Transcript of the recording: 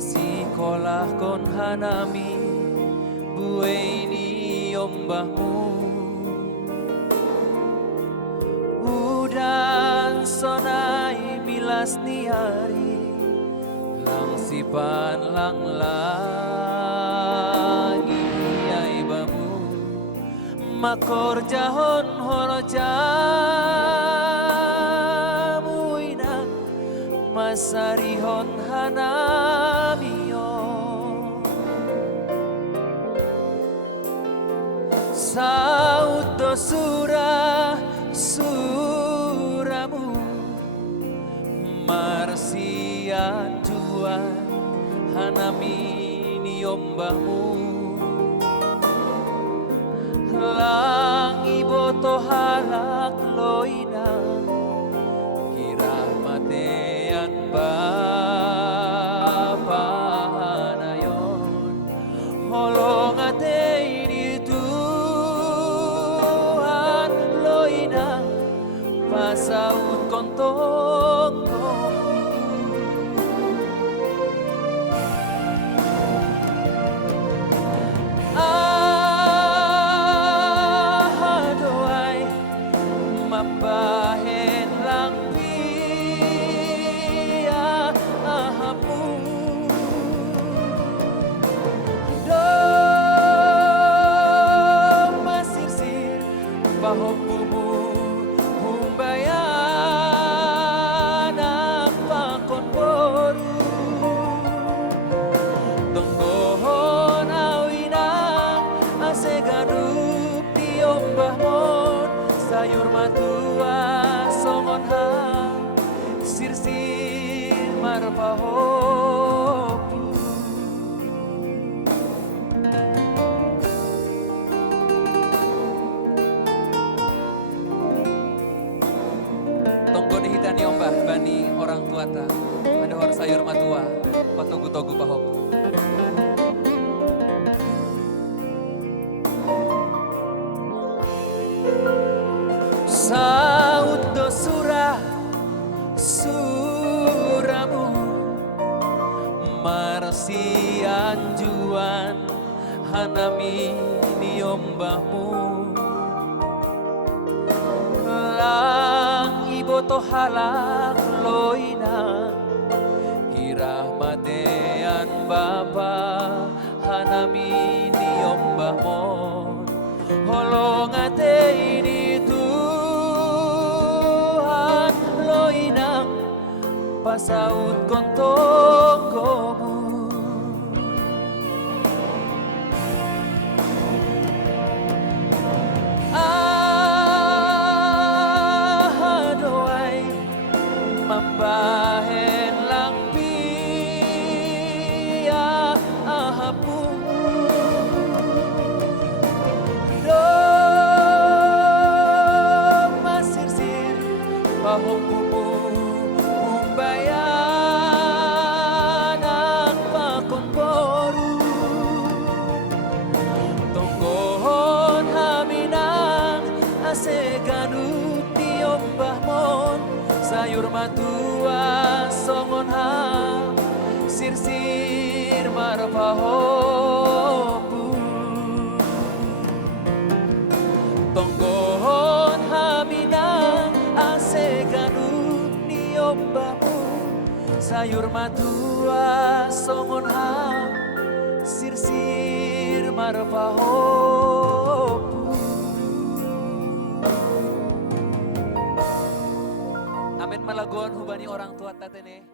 Masikolah kon hanami buay ni ombahmu. Udan sonai milas ni hari lang sipan lang langi ay bamu makor jahon horojamu ina masarihon hanamiyo saudo suramu marsian juan hanami ni ombahmu langi boto halak loina kirahmatean bapanayon holong ate ini Tuhan loina pasaut kontong mambahen lang pia ahamu do masirsir bahopumu humbayan ang pakon boru tonggohon awinang aseganup di ombahmon sayur matua songon ha sirsir marpahopu tonggo dihitani ombah bani orang tua ta ada hor sayur matua patogu-togu pahopu saudo suramu marsian juan hanami ni ombahmu lang iboto halak loina kirahmatean bapa hanami ni ombahmu holong ate ini pasaut kontonggomu adoai mambahen lang pia ahapu do masirsir pahopumu bayan ang pakon boru tonggohon haminang aseganup di ombahmon sayur matua songon ha sirsir marpahopu tonggohon haminang aseganup di ombahmu sayur matua songon ha sirsir marpahopu. Amin malagon hubani orang tua tatene.